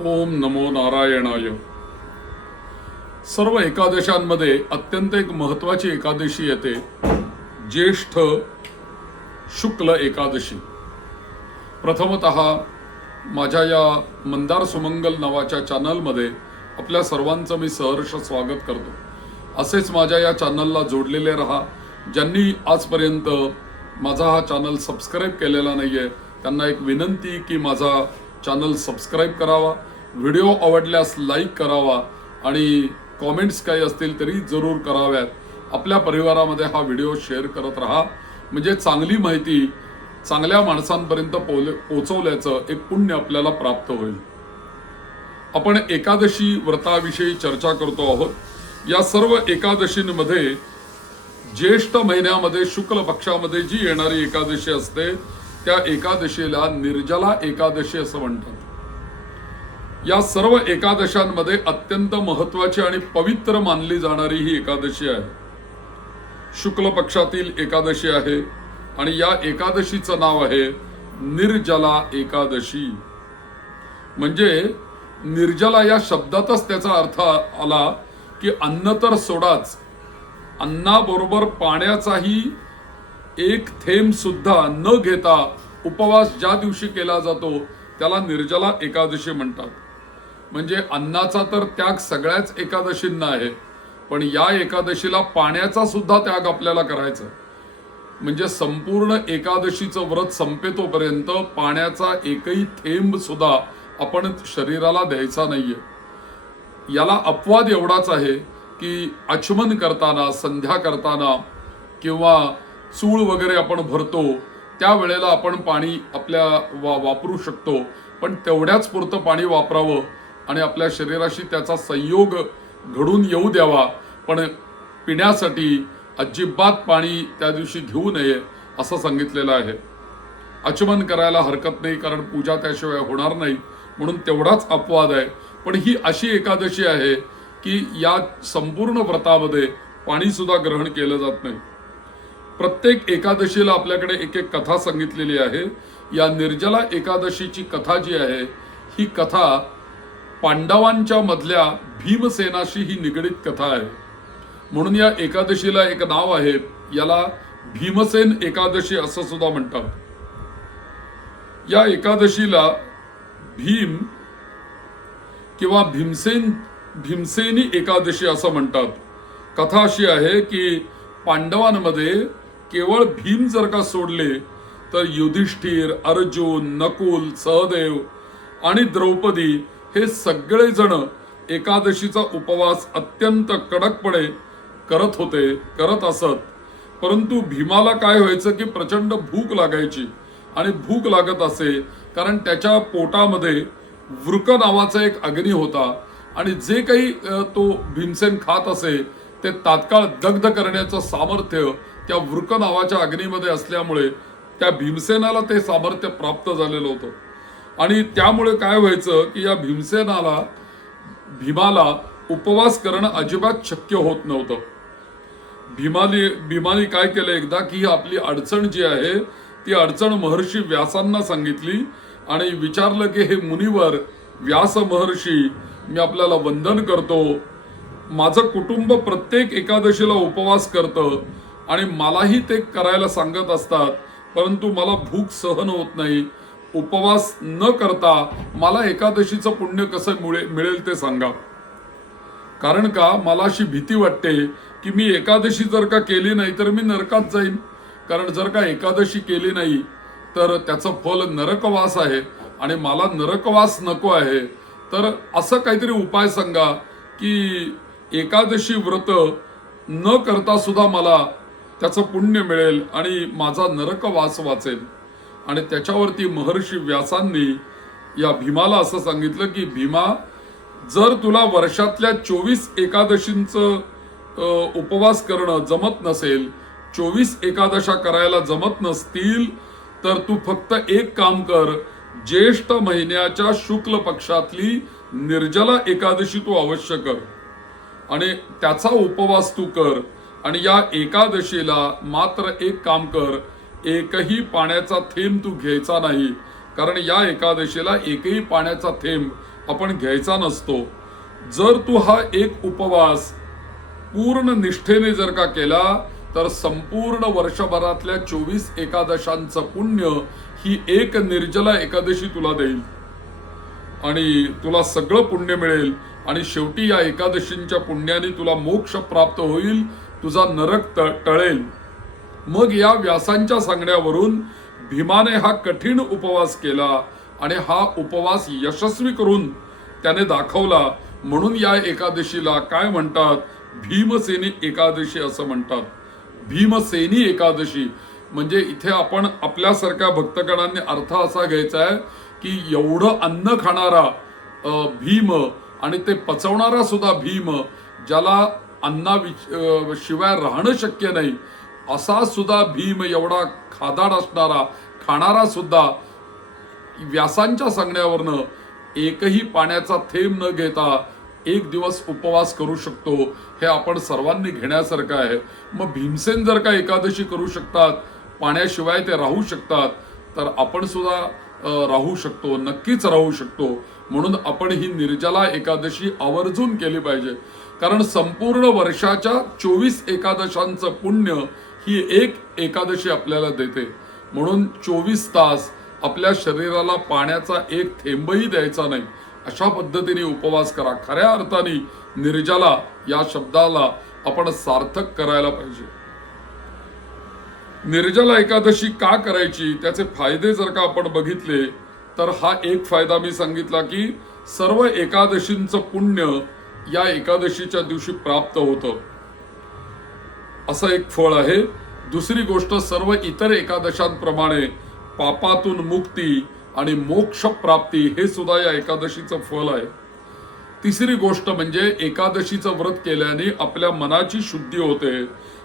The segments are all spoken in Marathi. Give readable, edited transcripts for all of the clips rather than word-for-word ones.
ओम नमो नारायणाय. सर्व एकादशांमध्ये अत्यंत एक महत्वाची एकादशी येते, ज्येष्ठ शुक्ल एकादशी. प्रथमतः माझ्या या मंदार सुमंगल नावाच्या चॅनलमध्ये आपल्या सर्वांचं मी सहर्ष स्वागत करतो. असेच माझ्या या चॅनलला जोडलेले रहा. ज्यांनी आजपर्यंत माझा हा चॅनल सबस्क्राईब केलेला नाहीये त्यांना एक विनंती की माझा चॅनल सबस्क्राईब करावा, व्हिडिओ आवडल्यास लाईक करावा आणि कॉमेंट्स काही असतील तरी जरूर कराव्यात. आपल्या परिवारामध्ये हा व्हिडिओ शेअर करत राहा, म्हणजे चांगली माहिती चांगल्या माणसांपर्यंत पोहोचवल्याचं एक पुण्य आपल्याला प्राप्त होईल. आपण एकादशी व्रताविषयी चर्चा करतो आहोत. या सर्व एकादशींमध्ये ज्येष्ठ महिन्यामध्ये शुक्ल पक्षामध्ये जी येणारी एकादशी असते त्या एकादशीला निर्जला एकादशी असं म्हणतात. या सर्व एकादशांमध्ये अत्यंत महत्वाची आणि पवित्र मानली जाणारी ही एकादशी आहे. शुक्ल पक्षातील एकादशी आहे आणि या एकादशीचं नाव आहे निर्जला एकादशी. म्हणजे निर्जला या शब्दातच त्याचा अर्थ आला की अन्न तर सोडाच, अन्नाबरोबर पाण्याचाही एक थेंब सुद्धा न घेता उपवास ज्या दिवशी केला जातो त्याला निर्जला एकादशी म्हणतात. म्हणजे अन्नाचा तर त्याग सगळ्याच एकादशींना आहे, पण या एकादशीला पाण्याचा सुद्धा त्याग आपल्याला करायचा. म्हणजे संपूर्ण एकादशीचं व्रत संपेतोपर्यंत पाण्याचा एकही थेंब सुद्धा आपण शरीराला द्यायचा नाहीये. याला अपवाद एवढाच आहे की आचमन करताना, संध्या करताना किंवा चूळ वगैरे आपण भरतो त्यावेळेला आपण पाणी आपल्या वापरू शकतो, पण तेवढ्याच पुरतं पाणी वापरावं आणि आपल्या शरीराशी त्याचा संयोग घडून येऊ द्यावा. पण पिण्यासाठी अजिबात पाणी त्या दिवशी घेऊ नये असं सांगितलेलं आहे. आचमन करायला हरकत नाही, कारण पूजा त्याशिवाय होणार नाही, म्हणून तेवढाच अपवाद आहे. पण ही अशी एकादशी आहे की या संपूर्ण व्रतामध्ये पाणी सुद्धा ग्रहण केलं जात नाही. प्रत्येक एकादशीला आपल्याकडे एक एक कथा सांगितलेली आहे. या निर्जला एकादशीची कथा जी आहे ही कथा पांडवांच्या मधल्या भीमसेनाशी ही निगडीत कथा आहे. म्हणून या एकादशीला एक नाव आहे, याला भीमसेन एकादशी असं सुद्धा म्हणतात. या एकादशीला भीम किंवा भीमसेनी एकादशी असं म्हणतात. कथा अशी आहे की पांडवांमध्ये केवळ भीम जर का सोडले तर युधिष्ठिर, अर्जुन, नकुल, सहदेव आणि द्रौपदी हे सगळे जण एकादशीचा उपवास अत्यंत कडकपणे करत असत. परंतु भीमाला काय व्हायचं की प्रचंड भूक लागायची आणि भूक लागत असे कारण त्याच्या पोटामध्ये वृक नावाचा एक अग्नी होता आणि जे काही तो भीमसेन खात असे ते तात्काळ दग्ध करण्याचं सामर्थ्य त्या वृक नावाच्या अग्नीमध्ये असल्यामुळे त्या भीमसेनाला ते सामर्थ्य प्राप्त झालेलं होतं. आणि त्यामुळे काय व्हायचं की या भीमाला उपवास करणं अजिबात शक्य होत नव्हतं. भीमाने काय केलं एकदा की आपली अडचण जी आहे ती अडचण महर्षी व्यासांना सांगितली आणि विचारलं की हे मुनिवर व्यास महर्षी, मी आपल्याला वंदन करतो. माझं कुटुंब प्रत्येक एकादशीला उपवास करतं आणि मलाही ते करायला सांगत असतात, परंतु मला भूक सहन होत नाही. उपवास न करता मला एकादशीचं पुण्य कसं मिळेल ते सांगा. कारण का मला अशी भीती वाटते की मी एकादशी जर का केली नाही तर मी नरकात जाईन. कारण जर का एकादशी केली नाही तर त्याचं फल नरकवास आहे आणि मला नरकवास नको आहे. तर असं काहीतरी उपाय सांगा की एकादशी व्रत न करता सुद्धा मला त्याचं पुण्य मिळेल आणि माझा नरकवास वाचेल. आणि त्याच्यावरती महर्षी व्यासांनी या भीमाला असं सांगितलं की भीमा, जर तुला वर्षातल्या 24 एकादशींचं उपवास करणं जमत नसेल, 24 एकादशा करायला जमत नसतील, तर तू फक्त एक काम कर, ज्येष्ठ महिन्याच्या शुक्ल पक्षातली निर्जला एकादशी तू अवश्य कर आणि त्याचा उपवास तू कर. आणि या एकादशीला मात्र एक काम कर, एकही पाण्याचा थेंब तू घ्यायचा नाही, कारण या एकादशीला एकही पाण्याचा थेंब आपण घ्यायचा नसतो. जर तू हा एक उपवास पूर्ण निष्ठेने जर का केला तर संपूर्ण वर्षभरातल्या 24 एकादशांचं पुण्य ही एक निर्जला एकादशी तुला देईल आणि तुला सगळं पुण्य मिळेल. आणि शेवटी या एकादशींच्या पुण्याने तुला मोक्ष प्राप्त होईल, तुझा नरक टळेल. मग या व्यासांच्या सांगण्यावरून भीमाने हा कठीण उपवास केला आणि हा उपवास यशस्वी करून त्याने दाखवला. म्हणून या एकादशीला काय म्हणतात, भीमसेनी एकादशी असं म्हणतात. भीमसेनी एकादशी म्हणजे इथे आपण आपल्यासारख्या भक्तगणांनी अर्थ असा घ्यायचा आहे की एवढं अन्न खाणारा भीम आणि ते पचवणारा सुद्धा भीम, ज्याला शिवाय राहणं शक्य नाही असा सुद्धा भीम, एवढा खादाड असणारा खाणारा सुद्धा व्यासांच्या सांगण्यावरनं एकही पाण्याचा थेंब न घेता एक दिवस उपवास करू शकतो. हे आपण सर्वांनी घेण्यासारखं आहे. मग भीमसेन जर का एकादशी करू शकतात, पाण्याशिवाय ते राहू शकतात, तर आपण सुद्धा राहू शकतो, नक्कीच राहू शकतो. म्हणून आपण ही निर्जला एकादशी आवर्जून केली पाहिजे. कारण संपूर्ण वर्षाच्या 24 एकादशांचं पुण्य ही एक एकादशी आपल्याला देते. म्हणून 24 तास आपल्या शरीराला पाण्याचा एक थेंबही द्यायचा नाही, अशा पद्धतीने उपवास करा. खऱ्या अर्थाने निर्जला या शब्दाला आपण सार्थक करायला पाहिजे. निर्जला एकादशी का करायची, त्याचे फायदे जर का आपण बघितले तर हा एक फायदा मी सांगितला की सर्व एकादशींचं पुण्य या एकादशीच्या दिवशी प्राप्त होतं, असं एक फळ आहे. दुसरी गोष्ट, सर्व इतर एकादशांप्रमाणे पापातून मुक्ती आणि मोक्ष प्राप्ती हे सुद्धा या एकादशीचं फळ आहे. तिसरी गोष्ट म्हणजे एकादशीचं व्रत केल्याने आपल्या मनाची शुद्धी होते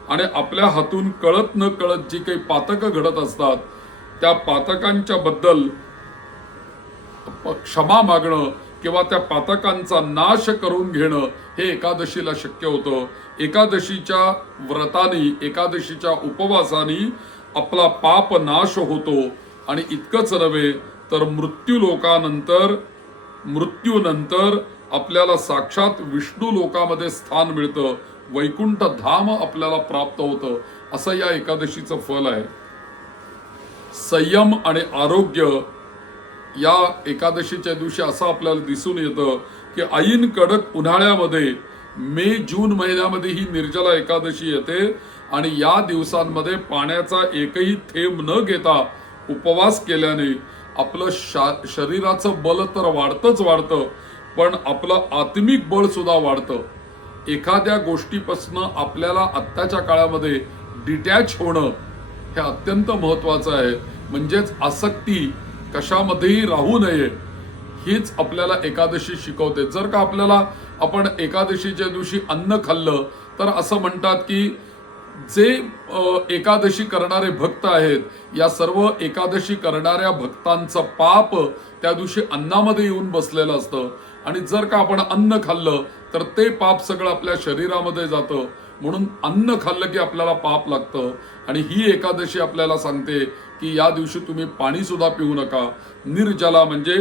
आणि आपल्या हातून कळत न कळत जी काही पातकं घडत असतात त्या पातकांच्या बद्दल क्षमा मागणं किंवा त्या पातकांचा नाश करून घेणं हे एकादशीला शक्य होतं. एकादशीच्या व्रताने, एकादशीच्या उपवासाने आपला पाप नाश होतो. आणि इतकंच नव्हे तर मृत्यूनंतर आपल्याला साक्षात विष्णू लोकामध्ये स्थान मिळतं, वैकुंठ धाम आपल्याला प्राप्त होतं, असं या एकादशीचं फल आहे. संयम आणि आरोग्य या एकादशीच्या दिवशी असं आपल्याला दिसून येतं की ऐन कडक उन्हाळ्यामध्ये मे जून महिन्यामध्ये ही निर्जला एकादशी येते आणि या दिवसांमध्ये पाण्याचा एकही थेंब न घेता उपवास केल्याने आपलं शरीराचं बल तर वाढतं, पण आपलं आत्मिक बळ सुद्धा वाढतं. एखाद्या गोष्टीपासून आपल्याला आत्ताच्या काळामध्ये डिटॅच होणं हे अत्यंत महत्वाचं आहे. म्हणजेच आसक्ती कशामध्येही राहू नये, हीच आपल्याला एकादशी शिकवते. जर का आपण एकादशीच्या दिवशी अन्न खाल्लं तर असं म्हणतात की जे एकादशी करणारे भक्त आहेत, या सर्व एकादशी करणाऱ्या भक्तांचं पाप त्या दिवशी अन्नामध्ये येऊन बसलेलं असतं आणि जर का आपण अन्न खाल्लं तर ते पाप सगळं आपल्या शरीरामध्ये जातं. म्हणून अन्न खाल्लं की आपल्याला पाप लागतं. आणि ही एकादशी आपल्याला सांगते की या दिवशी तुम्ही पाणी सुद्धा पिऊ नका. निर्जला म्हणजे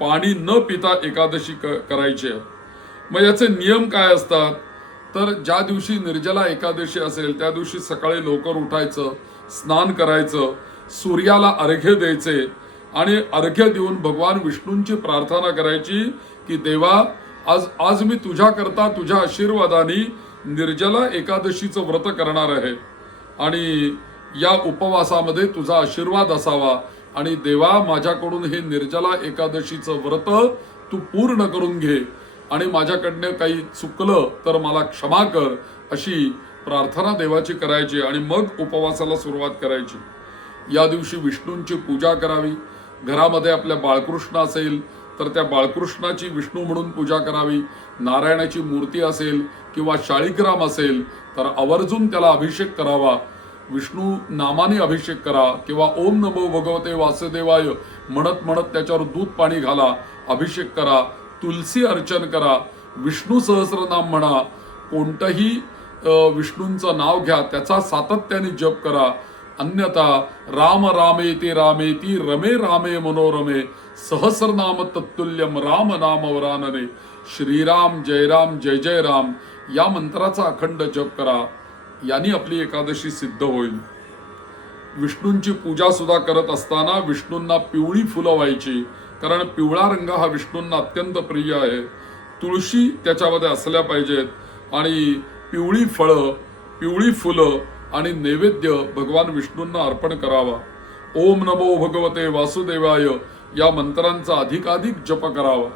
पाणी न पिता एकादशी करायची आहे. मग याचे नियम काय असतात, तर ज्या दिवशी निर्जला एकादशी असेल त्या दिवशी सकाळी लवकर उठायचं, स्नान करायचं, सूर्याला अर्घ्य द्यायचे आणि अर्घ्य देऊन भगवान विष्णूंची प्रार्थना करायची की देवा, आज मी तुझ्याकरता तुझ्या आशीर्वादाने निर्जला एकादशीचं व्रत करणार आहे आणि या उपवासामध्ये तुझा आशीर्वाद असावा आणि देवा, माझ्याकडून हे निर्जला एकादशीचं व्रत तू पूर्ण करून घे आणि माझ्याकडनं काही चुकलं तर मला क्षमा कर, अशी प्रार्थना देवाची करायची आणि मग उपवासाला सुरुवात करायची. या दिवशी विष्णूंची पूजा करावी. घरामध्ये आपल्या बाळकृष्ण असेल तर त्या बाळकृष्णाची विष्णू म्हणून पूजा करावी. नारायणाची मूर्ती असेल किंवा शाळीग्राम असेल तर आवर्जून त्याला अभिषेक करावा. विष्णू नामाने अभिषेक करा किंवा ओम नमो भगवते वासुदेवाय म्हणत त्याच्यावर दूध पाणी घाला, अभिषेक करा, तुलसी अर्चन करा, विष्णू सहस्रनाम म्हणा, कोणतंही विष्णूंचं नाव घ्या, त्याचा सातत्याने जप करा. अन्यथा राम रामेति रामेति रमे रामे मनोरमे सहस्रनाम तत्तुल्यम राम नाम वरानने. श्रीराम जय राम जय जय राम या मंत्राचा अखंड जप करा. यांनी आपली एकादशी सिद्ध होईल. विष्णूंची पूजा सुद्धा करत असताना विष्णूंना पिवळी फुलं व्हायची, कारण पिवळा रंग हा विष्णूंना अत्यंत प्रिय आहे. तुळशी त्याच्यामध्ये असल्या पाहिजेत आणि पिवळी फळं, पिवळी फुलं आणि नैवेद्य भगवान विष्णूंना अर्पण करावा. ओम नमो भगवते वासुदेवाय या मंत्रांचा अधिकाधिक जप करावा.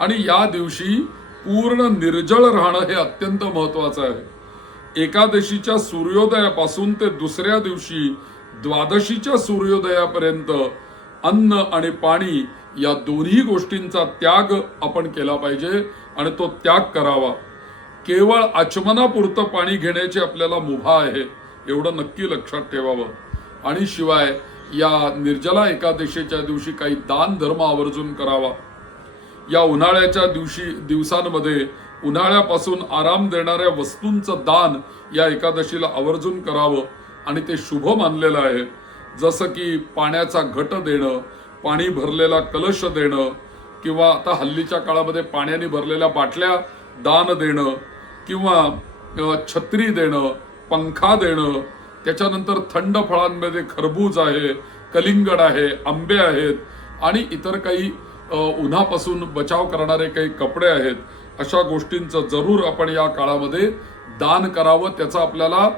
आणि या दिवशी पूर्ण निर्जळ राहणं हे अत्यंत महत्वाचं आहे. एकादशीच्या सूर्योदयापासून ते दुसऱ्या दिवशी द्वादशीच्या सूर्योदयापर्यंत अन्न आणि पाणी या दोन्ही गोष्टींचा त्याग आपण केला पाहिजे आणि तो त्याग करावा. केवळ आचमनापुरतं पाणी घेण्याची आपल्याला मुभा आहे, एवढं नक्की लक्षात ठेवावं. आणि शिवाय या निर्जला एकादशीच्या दिवशी काही दान धर्म आवर्जून करावा. या उन्हाळ्याच्या दिवसांमध्ये उन्हाळ्यापासून आराम देणाऱ्या वस्तूंचं दान या एकादशीला आवर्जून करावं आणि ते शुभ मानलेलं आहे. जसं की पाण्याचा घट देणं, पाणी भरलेला कलश देणं, किंवा आता हल्लीच्या काळामध्ये पाण्याने भरलेल्या बाटल्या दान देणं, किंवा छत्री देणं, पंखा देणं. त्याच्यानंतर थंड फळांमध्ये खरबूज आहे, कलिंगड आहे, आंबे आहेत आणि इतर काही उन्हापासून बचाव करणारे काही कपडे आहेत. अशा गोष्टींचं जरूर आपण या काळामध्ये दान करावं. त्याचं आपल्याला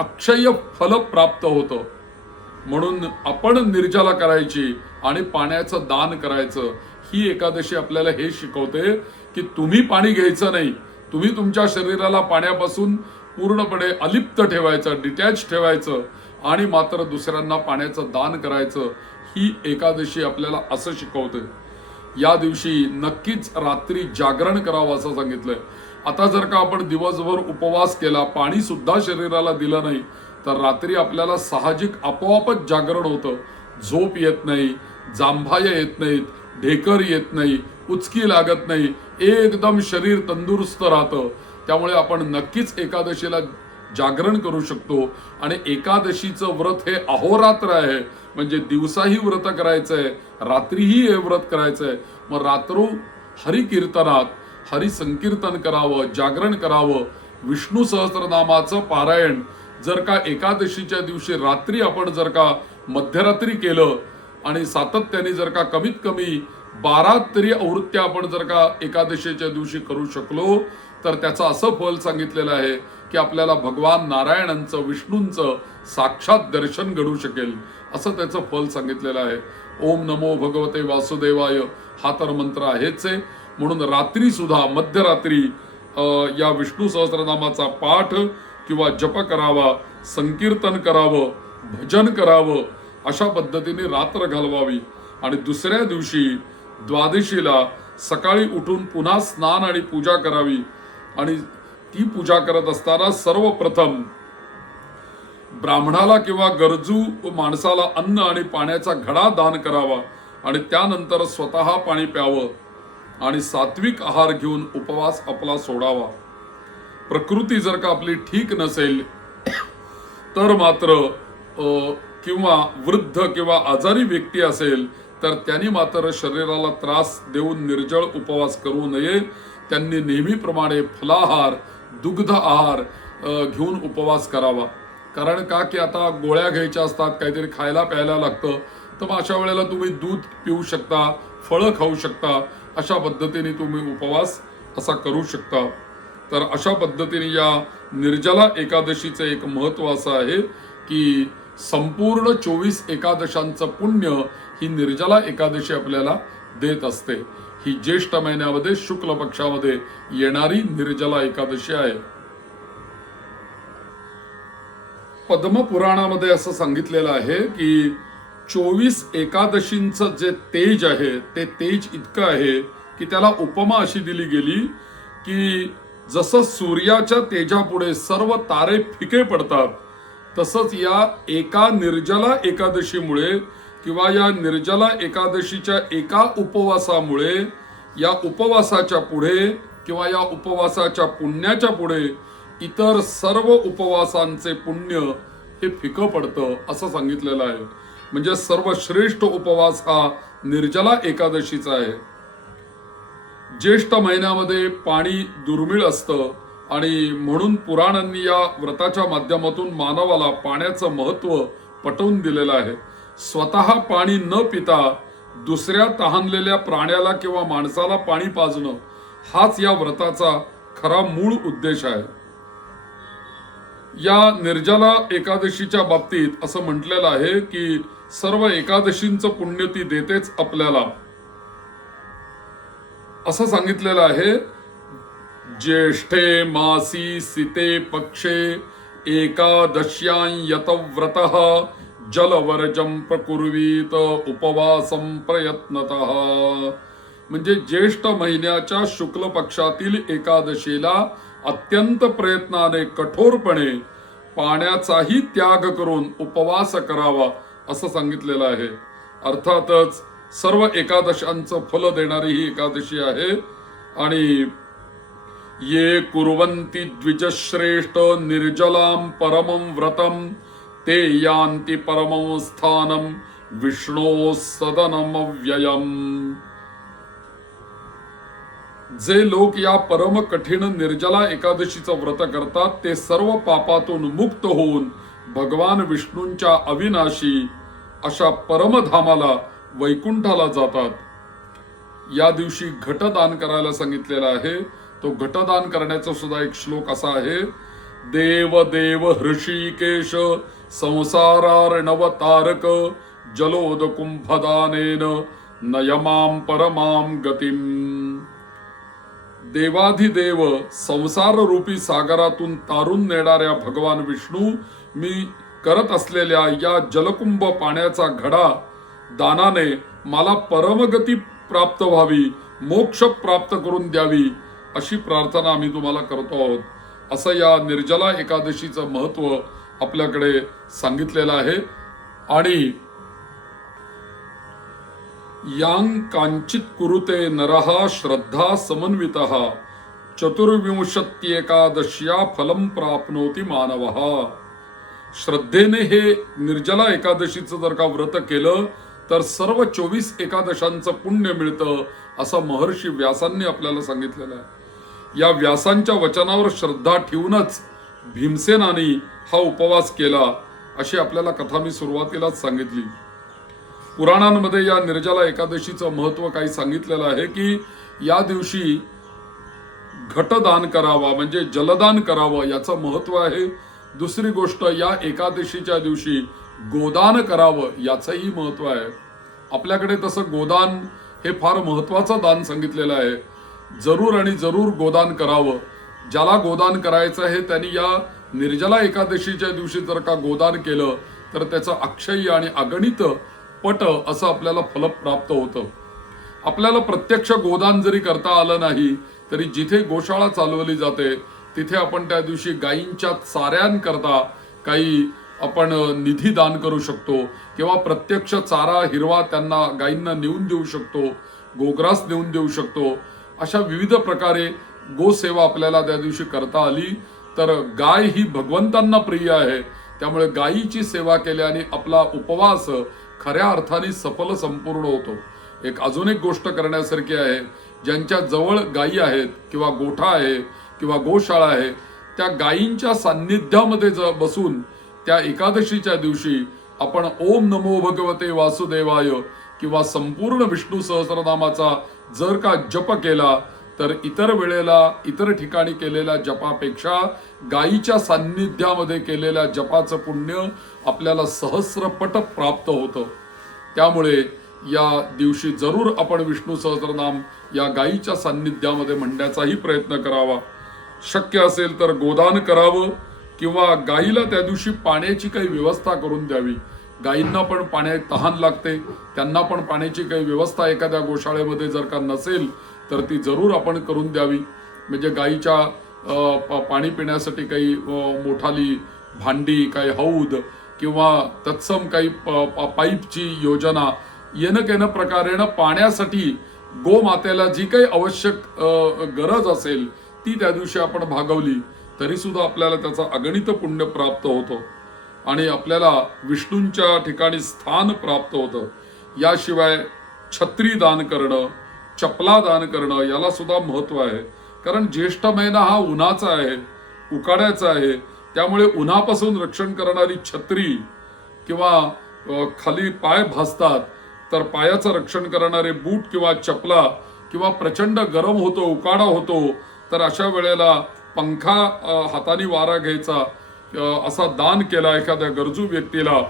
अक्षय फल प्राप्त होतं. म्हणून आपण निर्जला करायची आणि पाण्याचं दान करायचं. ही एकादशी आपल्याला हे शिकवते की तुम्ही पाणी घ्यायचं नाही, तुम्ही तुमच्या शरीराला पाण्यापासून पूर्णपणे अलिप्त ठेवायचं, डिटॅच ठेवायचं आणि मात्र दुसऱ्यांना पाण्याचं दान करायचं. ही एकादशी आपल्याला असं शिकवते. या दिवशी नक्कीच रात्री जागरण करावं असं सांगितलंय. आता जर का आपण दिवसभर उपवास केला, पाणी सुद्धा शरीराला दिलं नाही, तर रात्री आपल्याला साहजिक आपोआपच जागरण होतं. झोप येत नाही, जांभाया येत नाहीत, ढेकर येत नाही, उचकी लागत नाही, एकदम शरीर तंदुरुस्त राहतं. त्यामुळे आपण नक्कीच एकादशीला जागरण करू शकतो. आणि एकादशीचं व्रत हे अहोरात्र आहे, म्हणजे दिवसाही व्रत करायचंय, रात्रीही हे व्रत करायचंय. मग रात्रो हरिकीर्तनात हरिसंकीर्तन करावं, जागरण करावं. विष्णू सहस्त्रनामाचं पारायण जर का एकादशीच्या दिवशी रात्री आपण जर का मध्यरात्री केलं आणि सातत्याने जर का कमीत कमी 12 तरी आवृत्त्या आपण जर का एकादशीच्या दिवशी करू शकलो, तर त्याचं असं फल सांगितलेलं आहे की आपल्याला भगवान नारायणांचं, विष्णूंचं साक्षात दर्शन घडू शकेल, असं त्याचं फल सांगितलेलं आहे. ओम नमो भगवते वासुदेवाय हा तर मंत्र आहेच आहे. म्हणून रात्री सुद्धा मध्यरात्री या विष्णू सहस्त्रनामाचा पाठ किंवा जप करावा, संकीर्तन करावं, भजन करावं. अशा पद्धतीने रात्र घालवावी. आणि दुसऱ्या दिवशी द्वादशीला सकाळी उठून पुन्हा स्नान आणि पूजा करावी. आणि ती पूजा करत असताना सर्वप्रथम ब्राह्मणाला किंवा गरजू माणसाला अन्न आणि पाण्याचा घडा दान करावा आणि त्यानंतर स्वतः पाणी प्यावं आणि सात्विक आहार घेऊन उपवास आपला सोडावा. प्रकृती जर का आपली ठीक नसेल तर मात्र किंवा वृद्ध किंवा आजारी व्यक्ती असेल तर त्यांनी मात्र शरीराला त्रास देऊन निर्जळ उपवास करू नये. त्यांनी नेहमीप्रमाणे फलाहार, दुग्ध आहार घेऊन उपवास करावा. कारण का की आता गोळ्या घ्यायच्या असतात, काहीतरी खायला प्यायला लागतं, तर मग अशा वेळेला तुम्ही दूध पिऊ शकता, फळं खाऊ शकता. अशा पद्धतीने तुम्ही उपवास असा करू शकता. तर अशा पद्धतीने या निर्जला एकादशीचं एक महत्व असं आहे की संपूर्ण 24 एकादशांचं पुण्य ही निर्जला एकादशी आपल्याला देत असते. ही ज्येष्ठ महिन्यामध्ये शुक्ल पक्षामध्ये येणारी निर्जला एकादशी आहे. पद्मपुराणामध्ये असं सांगितलेलं आहे की 24 एकादशींचं जे तेज आहे ते तेज इतकं आहे की त्याला उपमा अशी दिली गेली की जसं सूर्याच्या तेजापुढे सर्व तारे फिके पडतात, तसंच या एका निर्जला एकादशीमुळे किंवा या निर्जला एकादशीच्या एका उपवासामुळे या उपवासाच्या पुढे किंवा या उपवासाच्या पुण्याच्या पुढे इतर सर्व उपवासांचे पुण्य हे फिकं पडतं असं सांगितलेलं आहे. म्हणजे सर्वश्रेष्ठ उपवास हा निर्जला एकादशीचा आहे. ज्येष्ठ महिन्यामध्ये पाणी दुर्मिळ असतं आणि म्हणून पुराणांनी या व्रताच्या माध्यमातून मानवाला पाण्याचं महत्त्व पटवून दिलेलं आहे. स्वतः पाणी न पिता दुसऱ्या तहानलेल्या प्राण्याला किंवा माणसाला पाणी पाजणं हाच या व्रताचा खरा मूळ उद्देश आहे. या निर्जला एकादशीच्या बाबतीत असं म्हटलेलं आहे की सर्व एकादशींचं पुण्य ती देतेच आपल्याला. असं सांगितलेलं आहे, ज्येष्ठे मासी सिते पक्षे एकादश्यां यतव्रतः जलवर्जम प्रकुर्वीत उपवासम प्रयत्नतः. म्हणजे ज्येष्ठ महिन्याच्या शुक्ल पक्षातील एकादशीला अत्यंत प्रयत्नाने कठोरपणे पाण्याचाही त्याग करून उपवास करावा असं सांगितलेलं आहे. अर्थातच सर्व एकादशांचं फल देणारी ही एकादशी आहे. आणि ये कुर्वन्ति द्विजश्रेष्ठ निर्जलां परमं व्रतं ते यान्ति परमं स्थानं विष्णो सदनमव्ययम्. जे लोक या परम कठीण निर्जला एकादशीचं व्रत करतात ते सर्व पापातून मुक्त होऊन भगवान विष्णूंच्या अविनाशी अशा परमधामाला वैकुंठाला जातात. या दिवशी घटदान करायला सांगितलेलं आहे. तो घटदान करण्याचा सुद्धा एक श्लोक असा आहे, देव देव हृषीकेश संसारार्णव तारक जलोद कुंभदानेन नयमाम परमाम गतिम. देवाधिदेव संसार रूपी सागरातून तारून नेणाऱ्या भगवान विष्णू, मी करत असलेल्या या जलकुंभ पाण्याचा घडा दानाने मला परमगती प्राप्त व्हावी, मोक्ष प्राप्त करून द्यावी अशी प्रार्थना आम्ही तुम्हाला करतो आहोत. असं या निर्जला एकादशीचं महत्व आपल्याकडे सांगितलेलं आहे. आणि यांग कांचित कुरुते नरहा श्रद्धा समन्वितः चतुर्विंशत्येकादश्या फलम प्राप्नोति मानवः. श्रद्धेने हे निर्जला एकादशीचं जर का व्रत केलं तर सर्व 24 एकादशांचं पुण्य मिळतं असं महर्षी व्यासांनी आपल्याला सांगितलेलं आहे. या व्यासांच्या वचनावर श्रद्धा ठेवूनच भीमसेनानी हा उपवास केला अशी आपल्याला कथा मी सुरुवातीलाच सांगितली. पुराणांमध्ये या निर्जला एकादशीचं महत्व काही सांगितलेलं आहे की या दिवशी घटदान करावा म्हणजे जलदान करावं याचं महत्व आहे. दुसरी गोष्ट, या एकादशीच्या दिवशी गोदान करावं याचंही महत्व आहे. आपल्याकडे तसं गोदान हे फार महत्वाचं दान सांगितलेलं आहे. जरूर आणि जरूर गोदान करावं. ज्याला गोदान करायचं आहे त्यांनी या निर्जला एकादशीच्या दिवशी जर का गोदान केलं तर त्याचं अक्षय्य आणि अगणित पट असं आपल्याला फल प्राप्त होतं. आपल्याला प्रत्यक्ष गोदान जरी करता आलं नाही तरी जिथे गोशाळा चालवली जाते तिथे आपण त्या दिवशी गायींच्या चाऱ्यांकरता काही आपण निधी दान करू शकतो किंवा प्रत्यक्ष चारा हिरवा त्यांना गायींना नेऊन देऊ शकतो, गोग्रास नेऊन देऊ शकतो. अशा विविध प्रकारे गोसेवा आपल्याला त्या दिवशी करता आली तर गाय ही भगवंतांना प्रिय आहे. त्यामुळे गायीची सेवा केल्याने आपला उपवास खऱ्या अर्थाने सफल संपूर्ण होतो. एक अजून एक गोष्ट करण्यासारखी आहे, ज्यांच्या जवळ गायी आहेत किंवा गोठा आहे किंवा गोशाळा आहे त्या गायींच्या सान्निध्यामध्ये बसून त्या एकादशीच्या दिवशी आपण ओम नमो भगवते वासुदेवाय किंवा संपूर्ण विष्णू सहस्रनामाचा जर का जप केला तर इतर वेळेला इतर ठिकाणी केलेल्या जपापेक्षा गायीच्या सान्निध्यामध्ये केलेल्या जपाचं पुण्य आपल्याला सहस्रपट प्राप्त होतं. त्यामुळे या दिवशी जरूर आपण विष्णू सहस्रनाम या गायीच्या सान्निध्यामध्ये म्हणण्याचाही प्रयत्न करावा. शक्य असेल तर गोदान करावं किंवा गायीला त्या दिवशी पाण्याची काही व्यवस्था करून द्यावी. गायींना पण पाण्यात तहान लागते, त्यांना पण पाण्याची काही व्यवस्था एखाद्या गोशाळेमध्ये जर का नसेल तर ती जरूर आपण करून द्यावी. म्हणजे गायीच्या पाणी पिण्यासाठी काही मोठाली भांडी, काही हौद किंवा तत्सम काही पाईपची योजना येणं प्रकारेनं पाण्यासाठी गोमातेला जी काही आवश्यक गरज असेल ती त्या दिवशी आपण भागवली तरी सुद्धा आपल्याला त्याचा अगणित पुण्य प्राप्त होतो. आणि आपल्याला विष्णूंच्या ठिकाणी स्थान प्राप्त होतं. याशिवाय छत्री दान करणं, चपला दान करणं याला सुद्धा महत्व आहे. कारण ज्येष्ठ महिना हा उन्हाचा आहे, उकाड्याचा आहे. त्यामुळे उन्हापासून रक्षण करणारी छत्री किंवा खाली पाय भाजतात तर पायाचं रक्षण करणारे बूट किंवा चपला किंवा प्रचंड गरम होतो, उकाडा होतो, तर अशा वेळेला पंखा हाताने वारा घ्यायचा असा दान केला एखाद्या गरजू व्यक्तीला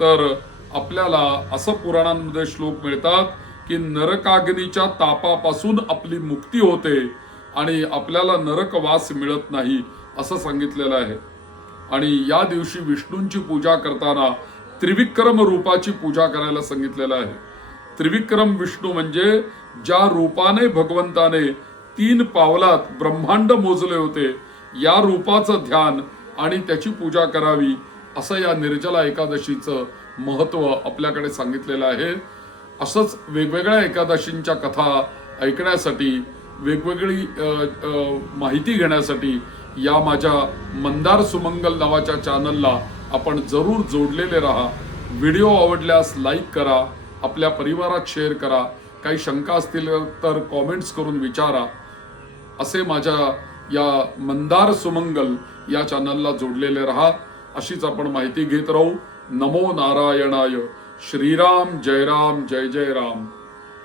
तर आपल्याला असं पुराणांमध्ये श्लोक मिळतात की नरकाग्नीच्या तापापासून आपली मुक्ती होते आणि आपल्याला नरकवास मिळत नाही असं सांगितलेलं आहे. आणि या दिवशी विष्णूंची पूजा करताना त्रिविक्रम रूपाची पूजा करायला सांगितलेलं आहे. त्रिविक्रम विष्णू म्हणजे ज्या रूपाने भगवंताने 3 पावलात ब्रह्मांड मोजले होते या रूपाचं ध्यान आणि त्याची पूजा करावी असं या निर्जला एकादशीचं महत्व आपल्याकडे सांगितलेलं आहे. असंच वेगवेगळ्या एकादशींच्या कथा ऐकण्यासाठी, वेगवेगळी माहिती घेण्यासाठी या माझ्या मंदार सुमंगल नावाच्या चॅनलला आपण जरूर जोडलेले राहा. व्हिडिओ आवडल्यास लाईक करा, आपल्या परिवारात शेअर करा, काही शंका असतील तर कॉमेंट्स करून विचारा. असे माझ्या या मंदार सुमंगल या चॅनलला जोडलेले राहा. अशीच आपण माहिती घेत राहू. नमो नारायणाय. श्रीराम जय राम जय जय राम.